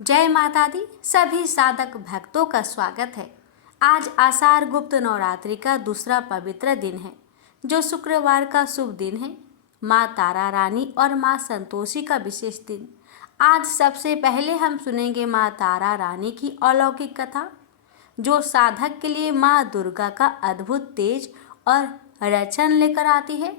जय माता दी। सभी साधक भक्तों का स्वागत है। आज आषाढ़ गुप्त नवरात्रि का दूसरा पवित्र दिन है, जो शुक्रवार का शुभ दिन है। माँ तारा रानी और माँ संतोषी का विशेष दिन। आज सबसे पहले हम सुनेंगे माँ तारा रानी की अलौकिक कथा, जो साधक के लिए माँ दुर्गा का अद्भुत तेज और रक्षण लेकर आती है।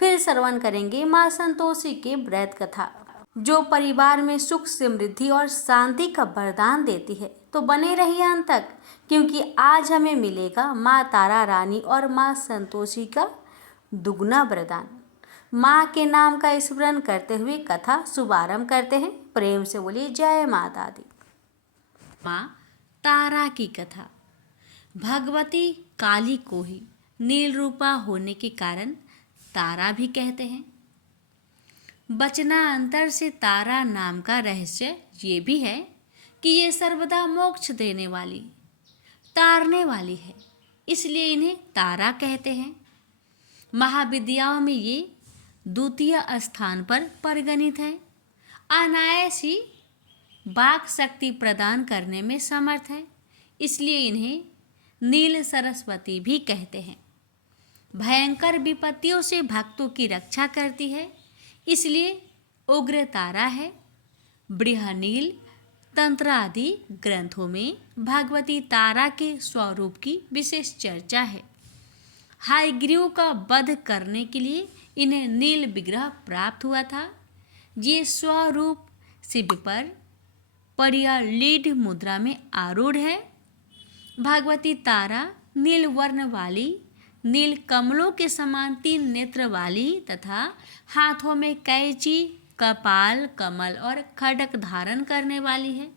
फिर श्रवण करेंगे माँ संतोषी के व्रत कथा, जो परिवार में सुख समृद्धि और शांति का वरदान देती है। तो बने रहिए अंत तक, क्योंकि आज हमें मिलेगा माँ तारा रानी और माँ संतोषी का दुगना वरदान। माँ के नाम का स्मरण करते हुए कथा शुभारंभ करते हैं। प्रेम से बोलिए जय माता दी। माँ तारा की कथा। भगवती काली को ही नील रूपा होने के कारण तारा भी कहते हैं। वचनांतर से तारा नाम का रहस्य ये भी है कि ये सर्वदा मोक्ष देने वाली, तारने वाली है, इसलिए इन्हें तारा कहते हैं। महाविद्याओं में ये द्वितीय स्थान पर परिगणित है। अनायास ही वाक शक्ति प्रदान करने में समर्थ है, इसलिए इन्हें नील सरस्वती भी कहते हैं। भयंकर विपत्तियों से भक्तों की रक्षा करती है, इसलिए उग्र तारा है। बृहनील तंत्र आदि ग्रंथों में भगवती तारा के स्वरूप की विशेष चर्चा है। हयग्रीव का वध करने के लिए इन्हें नील विग्रह प्राप्त हुआ था। ये स्वरूप शिव पर परियालीढ़ मुद्रा में आरूढ़ है। भगवती तारा नील वर्ण वाली, नील कमलों के समान 3 नेत्र वाली तथा हाथों में कैंची, कपाल, कमल और खड्ग धारण करने वाली है।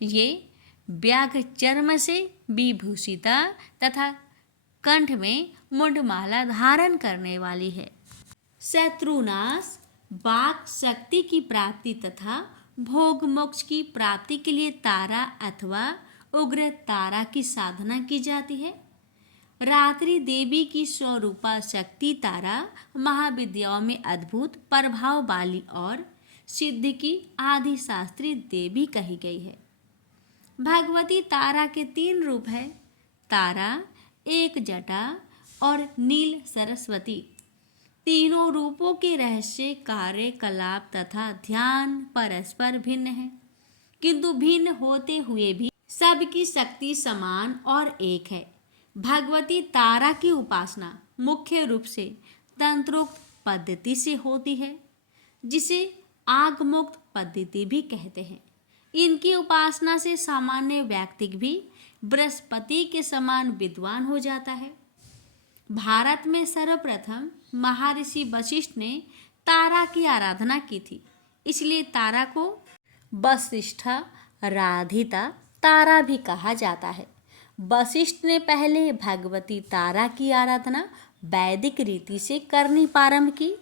ये व्याघ्र चर्म से विभूषिता तथा कंठ में मुंडमाला धारण करने वाली है। शत्रुनाश, वाक शक्ति की प्राप्ति तथा भोग मोक्ष की प्राप्ति के लिए तारा अथवा उग्र तारा की साधना की जाती है। रात्रि देवी की स्वरूपा शक्ति तारा महाविद्याओं में अद्भुत प्रभाव वाली और सिद्धि की आदि शास्त्री देवी कही गई है। भगवती तारा के 3 रूप है: तारा, एक जटा और नील सरस्वती। तीनों रूपों के रहस्य, कार्य, कलाप तथा ध्यान परस्पर भिन्न है, किंतु भिन्न होते हुए भी सबकी शक्ति समान और एक है। भगवती तारा की उपासना मुख्य रूप से तंत्रोक्त पद्धति से होती है, जिसे आगमोक्त पद्धति भी कहते हैं। इनकी उपासना से सामान्य व्यक्ति भी बृहस्पति के समान विद्वान हो जाता है। भारत में सर्वप्रथम महर्षि वशिष्ठ ने तारा की आराधना की थी, इसलिए तारा को वशिष्ठा राधिता तारा भी कहा जाता है। वशिष्ठ ने पहले भगवती तारा की आराधना वैदिक रीति से करनी प्रारंभ की।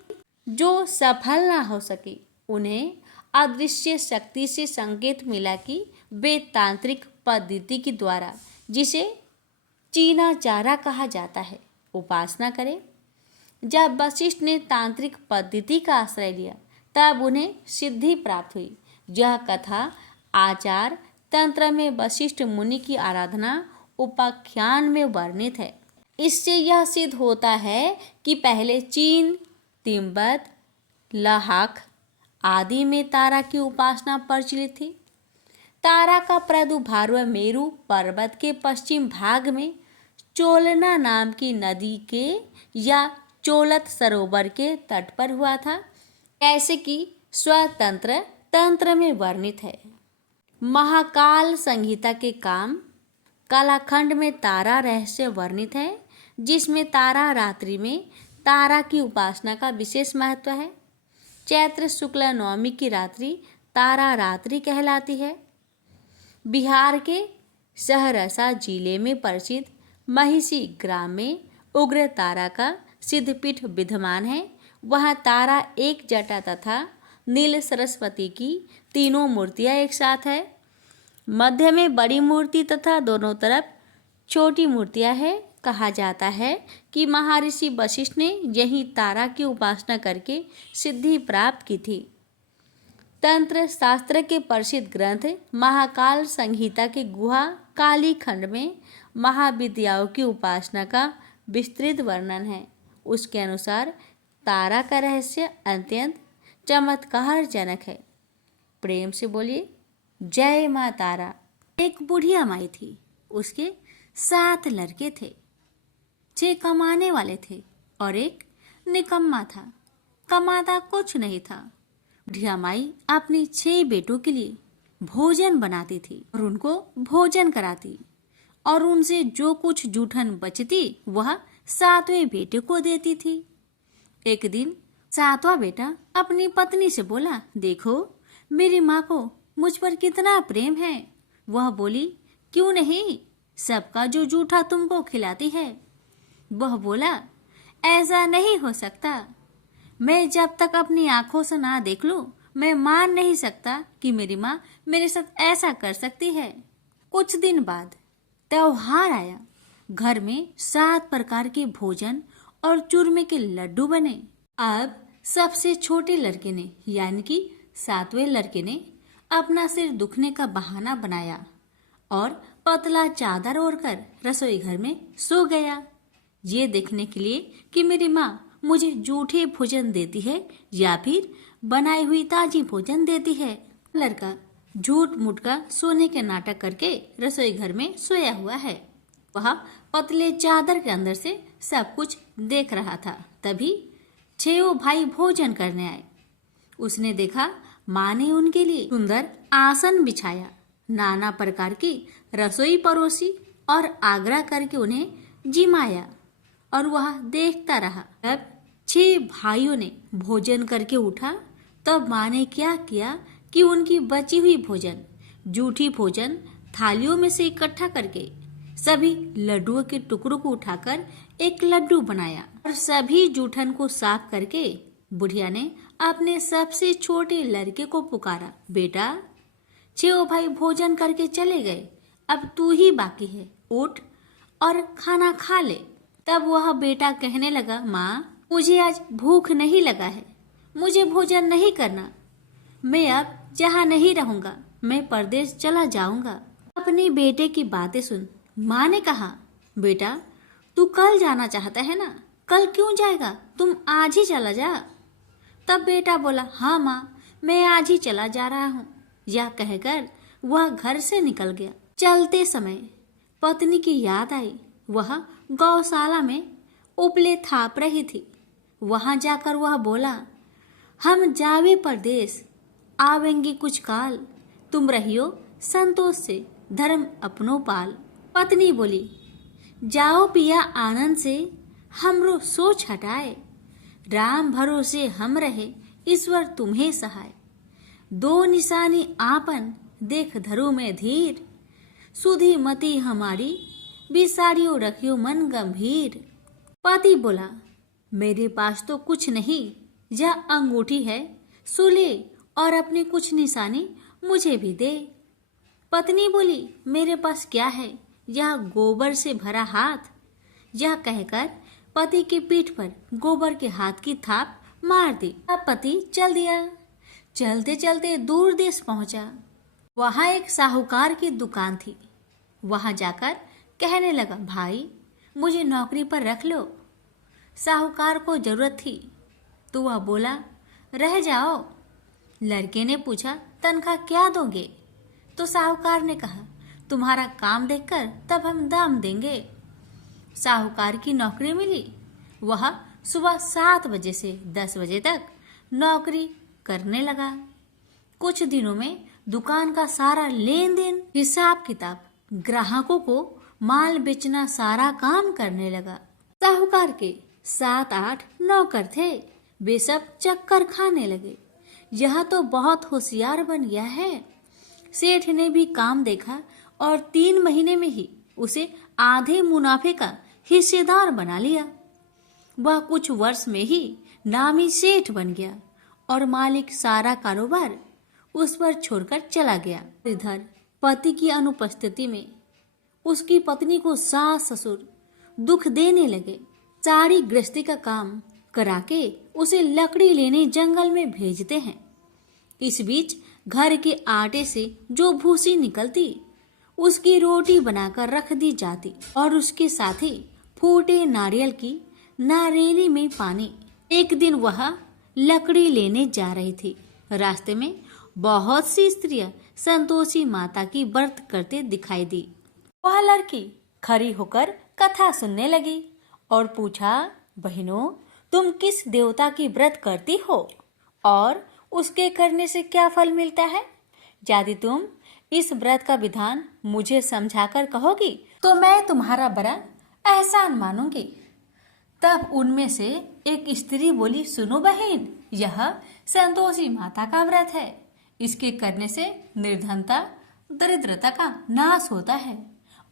जो सफल ना हो सके, उन्हें अदृश्य शक्ति से संकेत मिला कि वे तांत्रिक पद्धति के द्वारा, जिसे चीनाचारा कहा जाता है, उपासना करें। जब वशिष्ठ ने तांत्रिक पद्धति का आश्रय लिया, तब उन्हें सिद्धि प्राप्त हुई। यह कथा आचार तंत्र में वशिष्ठ मुनि की आराधना उपाख्यान में वर्णित है। इससे यह सिद्ध होता है कि पहले चीन, तिब्बत, लद्दाख आदि में तारा की उपासना प्रचलित थी। तारा का प्रादुर्भाव मेरु पर्वत के पश्चिम भाग में चोलना नाम की नदी के या चोलत सरोवर के तट पर हुआ था, ऐसे कि स्वतंत्र तंत्र में वर्णित है। महाकाल संहिता के कालखंड में तारा रहस्य वर्णित है, जिसमें तारा रात्रि में तारा की उपासना का विशेष महत्व है। चैत्र शुक्ल नवमी की रात्रि तारा रात्रि कहलाती है। बिहार के सहरसा जिले में प्रसिद्ध महिषी ग्राम में उग्र तारा का सिद्धपीठ विद्यमान है। वहाँ तारा, एक जटा तथा नील सरस्वती की तीनों मूर्तियाँ एक साथ है। मध्य में बड़ी मूर्ति तथा दोनों तरफ छोटी मूर्तियाँ है। कहा जाता है कि महर्षि वशिष्ठ ने यही तारा की उपासना करके सिद्धि प्राप्त की थी। तंत्र शास्त्र के प्रसिद्ध ग्रंथ महाकाल संहिता के गुहा काली खंड में महाविद्याओं की उपासना का विस्तृत वर्णन है। उसके अनुसार तारा का रहस्य अत्यंत चमत्कारजनक है। प्रेम से बोलिए जय माँ तारा। एक बुढ़िया माई थी, उसके 7 लड़के थे। 6 कमाने वाले थे और एक निकम्मा था, कमाता कुछ नहीं था। बुढ़िया माई अपने 6 बेटों के लिए भोजन बनाती थी और उनको भोजन कराती और उनसे जो कुछ जूठन बचती वह 7वें बेटे को देती थी। एक दिन 7वां बेटा अपनी पत्नी से बोला, देखो मेरी माँ को मुझ पर कितना प्रेम है। वह बोली, क्यों नहीं, सबका जो जूठा तुमको खिलाती है। वह बोला, ऐसा नहीं हो सकता, मैं जब तक अपनी आंखों से ना देख लूं मैं मान नहीं सकता कि मेरी माँ मेरे साथ ऐसा कर सकती है। कुछ दिन बाद त्योहार आया। घर में 7 प्रकार के भोजन और चूरमे के लड्डू बने। अब सबसे छोटे लड़के ने यानी कि 7वें लड़के ने अपना सिर दुखने का बहाना बनाया और पतला चादर ओढ़कर रसोई घर में सो गया, ये देखने के लिए कि मेरी माँ मुझे जूठे भोजन देती है या फिर बनाई हुई ताजी भोजन देती है। लड़का झूठ मूठ का सोने के नाटक करके रसोई घर में सोया हुआ है। वह पतले चादर के अंदर से सब कुछ देख रहा था। तभी 6 भाई भोजन करने आए। उसने देखा माँ ने उनके लिए सुंदर आसन बिछाया, नाना प्रकार की रसोई परोसी और आग्रह करके उन्हें जिमाया और वह देखता रहा। तब 6 भाइयों ने भोजन करके उठा। तब माँ ने क्या किया कि उनकी बची हुई भोजन, जूठी भोजन थालियों में से इकट्ठा करके सभी लड्डुओं के टुकड़ों को उठाकर एक लड्डू बनाया और सभी जूठन को साफ करके बुढ़िया ने अपने सबसे छोटे लड़के को पुकारा, बेटा 6 भाई भोजन करके चले गए, अब तू ही बाकी है, उठ और खाना खा ले। तब वह बेटा कहने लगा, माँ मुझे आज भूख नहीं लगा है, मुझे भोजन नहीं करना, मैं अब जहाँ नहीं रहूंगा, मैं परदेश चला जाऊंगा। अपने बेटे की बातें सुन माँ ने कहा, बेटा तू कल जाना चाहता है ना, कल क्यों जाएगा, तुम आज ही चला जा। तब बेटा बोला, हाँ माँ मैं आज ही चला जा रहा हूँ। यह कहकर वह घर से निकल गया। चलते समय पत्नी की याद आई। वह गौशाला में उपले थाप रही थी। वहां जाकर वह बोला, हम जावे परदेश, आवेंगे कुछ काल, तुम रहियो संतोष से, धर्म अपनो पाल। पत्नी बोली, जाओ पिया आनंद से, हमरो सोच हटाए, राम भरोसे हम रहे, ईश्वर तुम्हें सहाय। 2 निशानी आपन, देख धरो में धीर, सुधी मती हमारी, बिसारियो रखियो मन गंभीर। पति बोला, मेरे पास तो कुछ नहीं, यह अंगूठी है, सुले और अपनी कुछ निशानी मुझे भी दे। पत्नी बोली, मेरे पास क्या है, यह गोबर से भरा हाथ। यह कहकर पति की पीठ पर गोबर के हाथ की थाप मार दी। अब पति चल दिया। चलते चलते दूर देश पहुंचा। वहां एक साहूकार की दुकान थी। वहां जाकर कहने लगा, भाई मुझे नौकरी पर रख लो। साहूकार को जरूरत थी तो वह बोला, रह जाओ। लड़के ने पूछा, तनख्वाह क्या दोगे? तो साहूकार ने कहा, तुम्हारा काम देखकर तब हम दाम देंगे। साहूकार की नौकरी मिली। वह सुबह 7 बजे से 10 बजे तक नौकरी करने लगा। कुछ दिनों में दुकान का सारा लेन देन, हिसाब किताब, ग्राहकों को माल बेचना, सारा काम करने लगा। साहूकार के 7-8 नौकर थे। वे सब चक्कर खाने लगे। यह तो बहुत होशियार बन गया है। सेठ ने भी काम देखा और 3 महीने में ही उसे आधे मुनाफे का हिस्सेदार बना लिया। वह कुछ वर्ष में ही नामी सेठ बन गया और मालिक सारा कारोबार उस पर छोड़कर चला गया। इधर पति की अनुपस्थिति में उसकी पत्नी को सास ससुर दुख देने लगे। सारी गृहस्थी का काम करा के उसे लकड़ी लेने जंगल में भेजते हैं। इस बीच घर के आटे से जो भूसी निकलती उसकी रोटी बनाकर रख दी जाती और उसके साथ ही फूटे नारियल की नारेली में पानी। एक दिन वह लकड़ी लेने जा रही थी। रास्ते में बहुत सी स्त्रियां संतोषी माता की व्रत करते दिखाई दी। वह लड़की खड़ी होकर कथा सुनने लगी और पूछा, बहनों, तुम किस देवता की व्रत करती हो और उसके करने से क्या फल मिलता है? यदि तुम इस व्रत का विधान मुझे समझाकर कहोगी तो मैं तुम्हारा बड़ा एहसान मानूंगी। तब उनमें से एक स्त्री बोली, सुनो बहन, यह संतोषी माता का व्रत है। इसके करने से निर्धनता, दरिद्रता का नाश होता है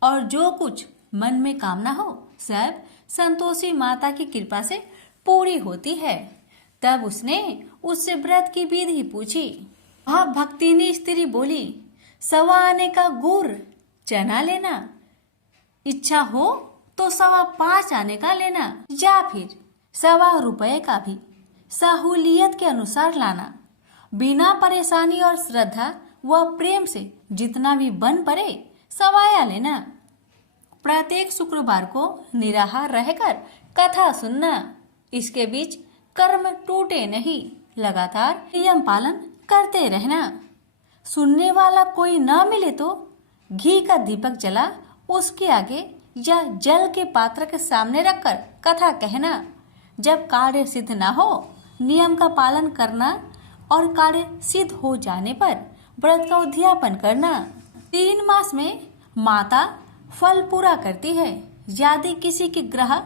और जो कुछ मन में कामना हो सब संतोषी माता की कृपा से पूरी होती है। तब उसने उससे व्रत की विधि पूछी। वह भक्तिनी स्त्री बोली, 1.25 आने का गुड़ चना लेना, इच्छा हो तो 5.25 आने का लेना या फिर 1.25 रुपए का भी सहूलियत के अनुसार लाना। बिना परेशानी और श्रद्धा व प्रेम से जितना भी बन पड़े सवाया लेना। प्रत्येक शुक्रवार को निराहार रहकर कथा सुनना। इसके बीच कर्म टूटे नहीं, लगातार नियम पालन करते रहना। सुनने वाला कोई न मिले तो घी का दीपक जला उसके आगे या जल के पात्र के सामने रखकर कथा कहना। जब कार्य सिद्ध न हो नियम का पालन करना और कार्य सिद्ध हो जाने पर व्रत का उद्यापन करना। 3 मास में माता फल पूरा करती है। यदि किसी के ग्रह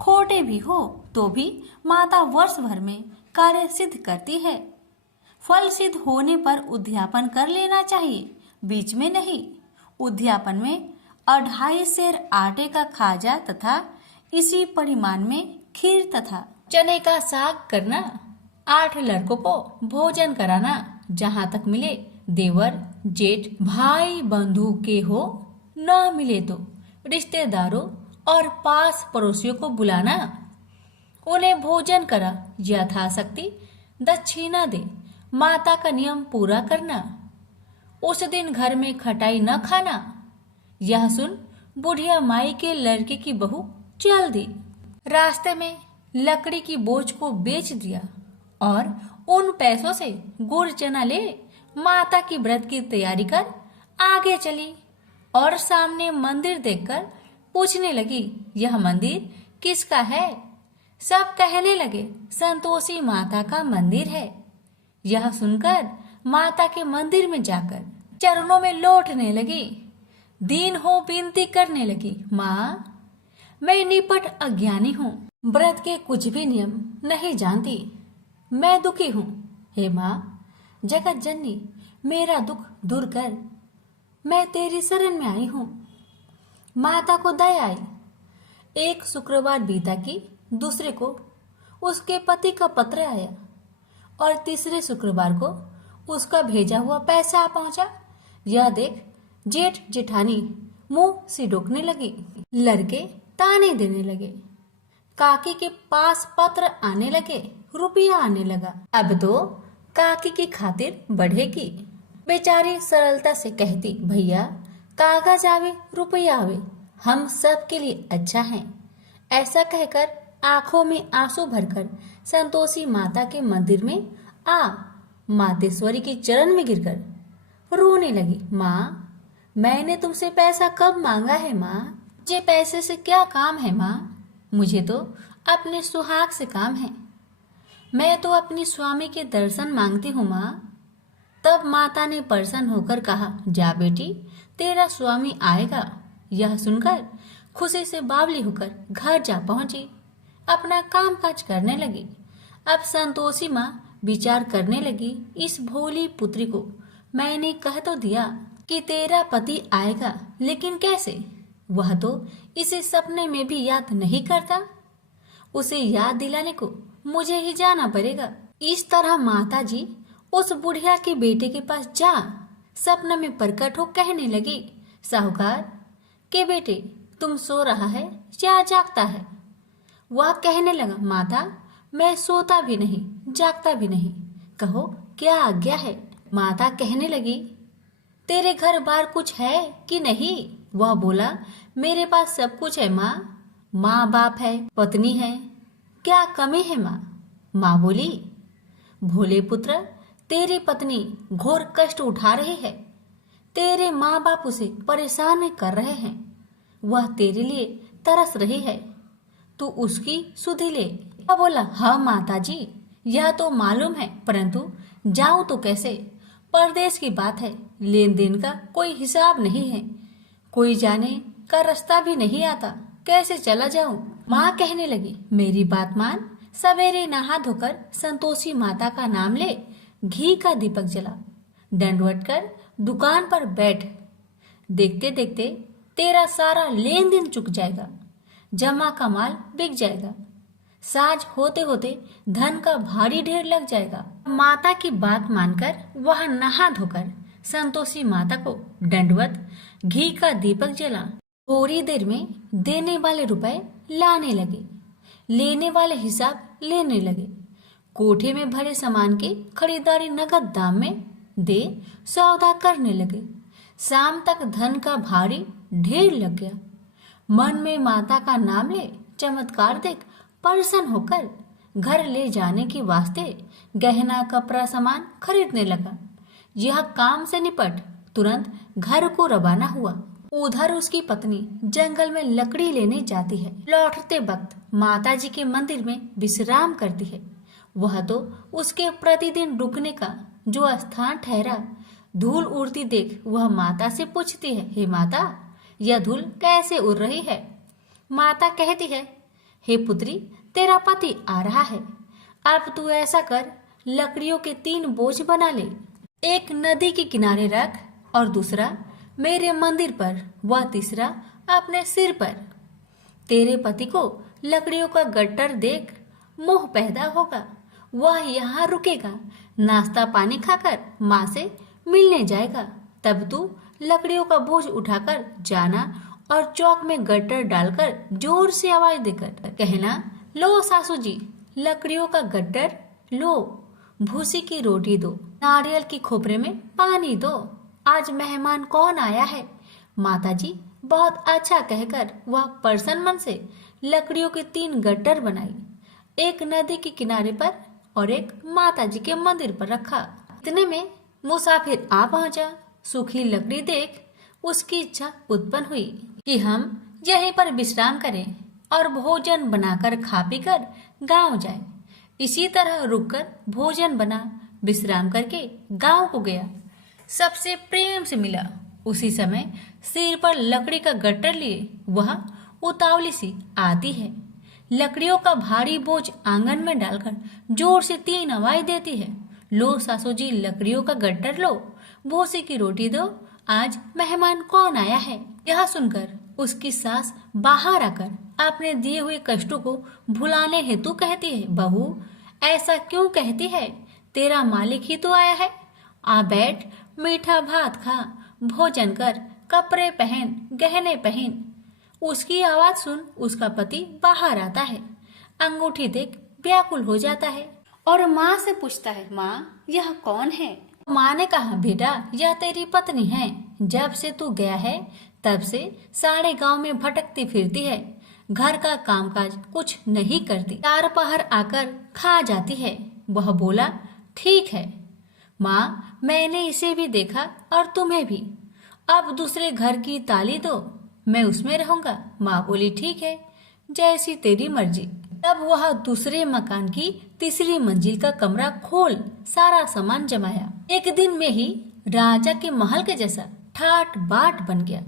खोटे भी हो तो भी माता वर्ष भर में कार्य सिद्ध करती है। फल सिद्ध होने पर उद्यापन कर लेना चाहिए, बीच में नहीं। उद्यापन में 2.5 सेर आटे का खाजा तथा इसी परिमाण में खीर तथा चने का साग करना। 8 लड़कों को भोजन कराना। जहाँ तक मिले देवर, जेठ, भाई बंधु के हो, न मिले तो रिश्तेदारों और पास पड़ोसियों को बुलाना। उन्हें भोजन करा यथाशक्ति दक्षिणा दे। माता का नियम पूरा करना। उस दिन घर में खटाई न खाना। यह सुन बुढ़िया माई के लड़के की बहू चल दी। रास्ते में लकड़ी की बोझ को बेच दिया और उन पैसों से गुड़ चना ले माता की व्रत की तैयारी कर आगे चली और सामने मंदिर देखकर पूछने लगी, यह मंदिर किसका है? सब कहने लगे, संतोषी माता का मंदिर है। यह सुनकर माता के मंदिर में जाकर चरणों में लौटने लगी। दीन हो विनती करने लगी, माँ, मैं निपट अज्ञानी हूँ, व्रत के कुछ भी नियम नहीं जानती, मैं दुखी हूँ। हे माँ, जगत जननी, मेरा दुख दूर कर, मैं तेरी शरण में आई हूँ। माता को दया आई। एक शुक्रवार बीता कि दूसरे को उसके पति का पत्र आया और तीसरे शुक्रवार को उसका भेजा हुआ पैसा आ पहुंचा। यह देख जेठ जेठानी मुंह सिडोकने लगी। लड़के ताने देने लगे। काकी के पास पत्र आने लगे, रुपया आने लगा। अब तो काकी की खातिर बढ़ेगी। बेचारी सरलता से कहती, भैया, कागज आवे रुपया आवे, हम सब के लिए अच्छा है। ऐसा कहकर आंखों में आंसू भरकर संतोषी माता के मंदिर में आ मातेश्वरी के चरण में गिरकर रोने लगी। माँ, मैंने तुमसे पैसा कब मांगा है माँ? मुझे पैसे से क्या काम है माँ? मुझे तो अपने सुहाग से काम है। मैं तो अपनी स्वामी के दर्शन मांगती हूँ माँ। तब माता ने प्रसन्न होकर कहा, जा बेटी, तेरा स्वामी आएगा। यह सुनकर खुशी से बावली होकर घर जा पहुंची, अपना काम काज करने लगी। अब संतोषी माँ विचार करने लगी, इस भोली पुत्री को मैंने कह तो दिया कि तेरा पति आएगा, लेकिन कैसे? वह तो इसे सपने में भी याद नहीं करता। उसे याद दिलाने को मुझे ही जाना पड़ेगा। इस तरह माता जी उस बुढ़िया के बेटे के पास जा सपना में प्रकट हो कहने लगी, साहूकार के बेटे, तुम सो रहा है या जागता है? वह कहने लगा, माता, मैं सोता भी नहीं जागता भी नहीं, कहो क्या आज्ञा है? माता कहने लगी, तेरे घर बार कुछ है कि नहीं? वह बोला, मेरे पास सब कुछ है माँ। माँ बाप है, पत्नी है, क्या कमी है माँ? माँ बोली, भोले पुत्र, तेरी पत्नी घोर कष्ट उठा रही है, तेरे माँ बाप उसे परेशान कर रहे हैं, वह तेरे लिए तरस रही है, तू उसकी सुधि ले। वह बोला, हाँ माता जी, यह तो मालूम है, परंतु जाऊं तो कैसे? परदेश की बात है, लेन देन का कोई हिसाब नहीं है, कोई जाने का रास्ता भी नहीं आता, कैसे चला जाऊं? माँ कहने लगी, मेरी बात मान, सवेरे नहा धोकर संतोषी माता का नाम ले, घी का दीपक जला, दंडवत कर दुकान पर बैठ, देखते देखते तेरा सारा लेन देन चुक जाएगा, जमा का माल बिक जाएगा, साज होते होते धन का भारी ढेर लग जाएगा। माता की बात मानकर वह नहा धोकर संतोषी माता को दंडवत घी का दीपक जला, थोड़ी देर में देने वाले रुपए लाने लगे, लेने वाले हिसाब लेने लगे, कोठे में भरे सामान की खरीदारी नगद दाम में दे सौदा करने लगे। शाम तक धन का भारी ढेर लग गया। मन में माता का नाम ले चमत्कार देख प्रसन्न होकर घर ले जाने के वास्ते गहना कपड़ा सामान खरीदने लगा। यह काम से निपट तुरंत घर को रवाना हुआ। उधर उसकी पत्नी जंगल में लकड़ी लेने जाती है। लौटते वक्त माता जी के मंदिर में विश्राम करती है। वह तो उसके प्रतिदिन रुकने का जो स्थान ठहरा। धूल उड़ती देख वह माता से पूछती है, हे माता, यह धूल कैसे उड़ रही है? माता कहती है, हे पुत्री, तेरा पति आ रहा है, अब तू ऐसा कर, लकड़ियों के 3 बोझ बना ले, एक नदी के किनारे रख और दूसरा मेरे मंदिर पर, वह तीसरा अपने सिर पर। तेरे पति को लकड़ियों का गट्टर देख मोह पैदा होगा, वह यहाँ रुकेगा, नाश्ता पानी खाकर माँ से मिलने जाएगा, तब तू लकड़ियों का बोझ उठाकर जाना और चौक में गट्टर डालकर जोर से आवाज देकर कहना, लो सासू जी, लकड़ियों का गट्टर लो, भूसी की रोटी दो, नारियल की खोपरे में पानी दो, आज मेहमान कौन आया है? माता जी बहुत अच्छा कहकर वह प्रसन्न मन से लकड़ियों के 3 गट्टर बनाई, एक नदी के किनारे पर और एक माता जी के मंदिर पर रखा। इतने में मुसाफिर आ पहुंचा। सूखी लकड़ी देख उसकी इच्छा उत्पन्न हुई कि हम यहीं पर विश्राम करें और भोजन बनाकर खा पीकर गांव जाए। इसी तरह रुककर भोजन बना, विश्राम करके गांव को गया, सबसे प्रेम से मिला। उसी समय सिर पर लकड़ी का गट्टर लिए वह उतावली सी आती है, लकड़ियों का भारी बोझ आंगन में डालकर जोर से 3 आवाज देती है, लो सासू जी, लकड़ियों का गट्टर लो, भूसी की रोटी दो, आज मेहमान कौन आया है? यह सुनकर उसकी सास बाहर आकर अपने दिए हुए कष्टों को भुलाने हेतु कहती है, बहू ऐसा क्यों कहती है? तेरा मालिक ही तो आया है, आ बैठ, मीठा भात खा, भोजन कर, कपड़े पहन, गहने पहन। उसकी आवाज सुन उसका पति बाहर आता है, अंगूठी देख व्याकुल हो जाता है और माँ से पूछता है, माँ यह कौन है? माँ ने कहा, बेटा यह तेरी पत्नी है, जब से तू गया है तब से सारे गांव में भटकती फिरती है, घर का कामकाज कुछ नहीं करती, 4 पहर आकर खा जाती है। वह बोला, ठीक है माँ, मैंने इसे भी देखा और तुम्हें भी, अब दूसरे घर की ताली दो, मैं उसमें रहूंगा। माँ बोली, ठीक है, जैसी तेरी मर्जी। तब वह दूसरे मकान की 3री मंजिल का कमरा खोल सारा सामान जमाया। एक दिन में ही राजा के महल के जैसा ठाट बाट बन गया।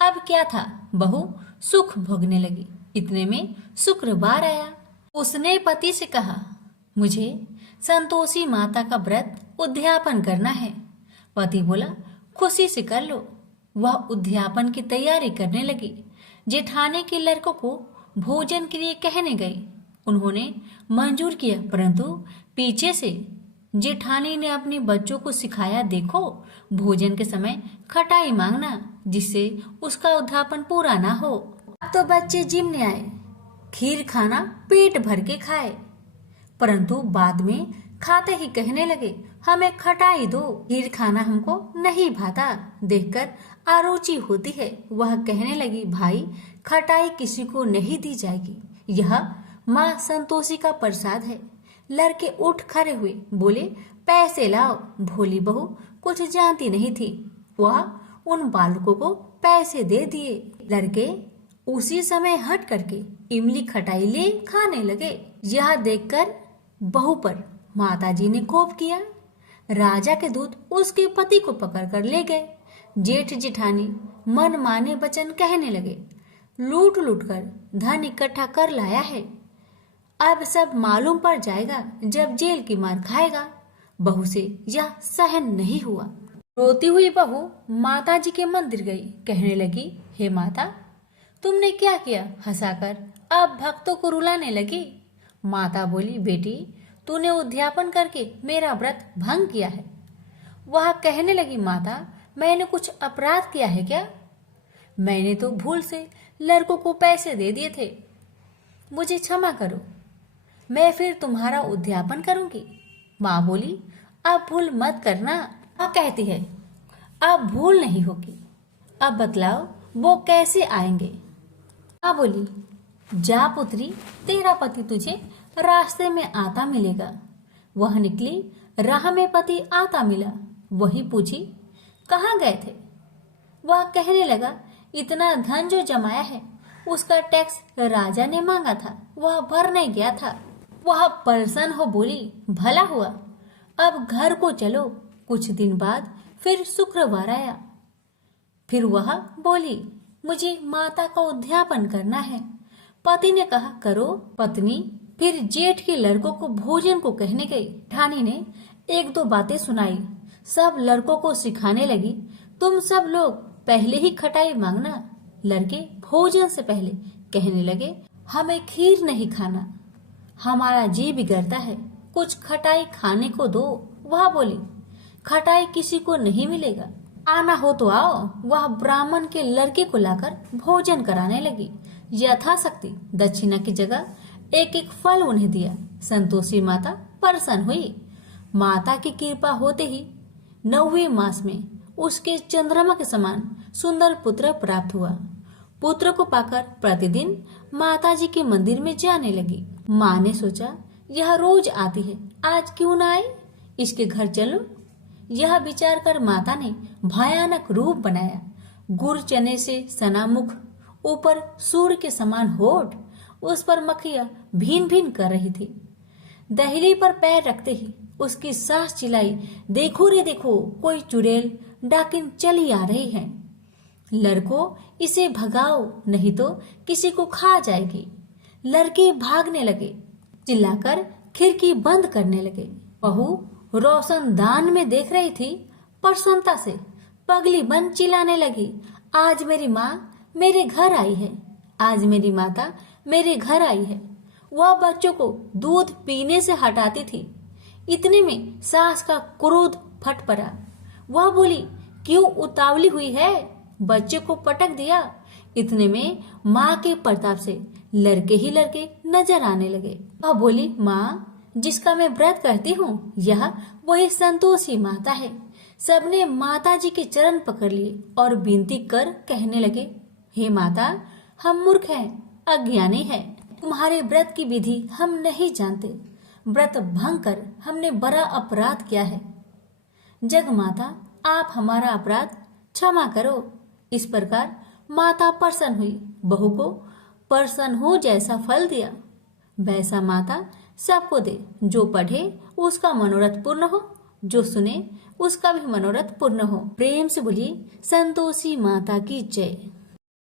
अब क्या था, बहू सुख भोगने लगी। इतने में शुक्रवार आया। उसने पति से कहा, मुझे संतोषी माता का व्रत उद्यापन करना है। पति बोला, खुशी से कर लो। वह उद्यापन की तैयारी करने लगी। जेठानी के लड़कों को भोजन के लिए कहने गई। उन्होंने मंजूर किया, परंतु पीछे से जेठानी ने अपने बच्चों को सिखाया, देखो भोजन के समय खटाई मांगना, जिससे उसका उद्यापन पूरा ना हो। अब तो बच्चे जिमने आए, खीर खाना पेट भर के खाए, परंतु बाद में खाते ही कहने लगे, हमें खटाई दो, खीर खाना हमको नहीं भाता। देखकर आरुचि होती है। वह कहने लगी, भाई खटाई किसी को नहीं दी जाएगी, यह माँ संतोषी का प्रसाद है। लड़के उठ खड़े हुए, बोले, पैसे लाओ। भोली बहू कुछ जानती नहीं थी, वह उन बालकों को पैसे दे दिए। लड़के उसी समय हट करके इमली खटाई ले खाने लगे। यह देखकर बहू पर माताजी ने कोप किया। राजा के दूत उसके पति को पकड़कर ले गए। जेठ जेठानी मन माने वचन कहने लगे, लूट लूट कर धन इकट्ठा कर लाया है, अब सब मालूम पड़ जाएगा जब जेल की मार खाएगा। बहू से यह सहन नहीं हुआ। रोती हुई बहू माता जी के मंदिर गई। कहने लगी, हे माता, तुमने क्या किया? हंसाकर अब भक्तों को रुलाने लगी। माता बोली, बेटी तूने उद्यापन करके मेरा व्रत भंग किया है। वह कहने लगी, माता मैंने कुछ अपराध किया है क्या? मैंने तो भूल से लड़कों को पैसे दे दिए थे, मुझे क्षमा करो, मैं फिर तुम्हारा उद्यापन करूंगी। माँ बोली, अब भूल मत करना। माँ कहती है, अब भूल नहीं होगी, अब बतलाओ वो कैसे आएंगे? माँ बोली, जा पुत्री, तेरा पति तुझे रास्ते में आता मिलेगा। वह निकली, राह में पति आता मिला। वही पूछी, कहाँ गए थे? वह कहने लगा, इतना धन जो जमाया है उसका टैक्स राजा ने मांगा था, वह भरने गया था। वह प्रसन्न हो बोली, भला हुआ, अब घर को चलो। कुछ दिन बाद फिर शुक्रवार आया। फिर वह बोली, मुझे माता का उद्यापन करना है। पति ने कहा, करो। पत्नी फिर जेठ के लड़कों को भोजन को कहने गई। ठानी ने एक दो बातें सुनाई। सब लड़कों को सिखाने लगी, तुम सब लोग पहले ही खटाई मांगना। लड़के भोजन से पहले कहने लगे, हमें खीर नहीं खाना, हमारा जी बिगड़ता है, कुछ खटाई खाने को दो। वह बोली, खटाई किसी को नहीं मिलेगा, आना हो तो आओ। वह ब्राह्मण के लड़के को लाकर भोजन कराने लगी। यथाशक्ति दक्षिणा की जगह एक एक फल उन्हें दिया। संतोषी माता प्रसन्न हुई। माता की कृपा होते ही 9वें मास में उसके चंद्रमा के समान सुंदर पुत्र प्राप्त हुआ। पुत्र को पाकर प्रतिदिन माता जी के मंदिर में जाने लगी। माँ ने सोचा, यह रोज आती है, आज क्यों न आए, इसके घर चलो। यह विचार कर माता ने भयानक रूप बनाया। गुड़ चने से सना मुख, ऊपर सूर्य के समान होठ, उस पर मक्खियां भीन भीन कर रही थी। दहली पर पैर रखते ही उसकी सास चिल्लाई, देखो रे देखो, कोई चुड़ैल डाकिन चली आ रही है, लड़कों इसे भगाओ नहीं तो किसी को खा जाएगी। लड़के भागने लगे, चिल्लाकर खिड़की बंद करने लगे। बहू रोशनदान में देख रही थी। प्रसन्नता से पगली बन चिल्लाने लगी, आज मेरी माँ मेरे घर आई है, आज मेरी माता मेरे घर आई है। वह बच्चों को दूध पीने से हटाती थी। इतने में सास का क्रोध फट पड़ा। वह बोली, क्यों उतावली हुई है? बच्चे को पटक दिया। इतने में माँ के प्रताप से लड़के ही लड़के नजर आने लगे। वह बोली, माँ जिसका मैं व्रत करती हूँ, यह वही संतोषी माता है। सबने माता जी के चरण पकड़ लिए और विनती कर कहने लगे, हे माता, हम मूर्ख हैं, अज्ञानी हैं, तुम्हारे व्रत की विधि हम नहीं जानते, व्रत भंग कर हमने बड़ा अपराध किया है। जग माता, आप हमारा अपराध क्षमा करो। इस प्रकार माता प्रसन्न हुई। बहू को प्रसन्न हो जैसा फल दिया, वैसा माता सबको दे। जो पढ़े उसका मनोरथ पूर्ण हो, जो सुने उसका भी मनोरथ पूर्ण हो। प्रेम से बोलिए संतोषी माता की जय।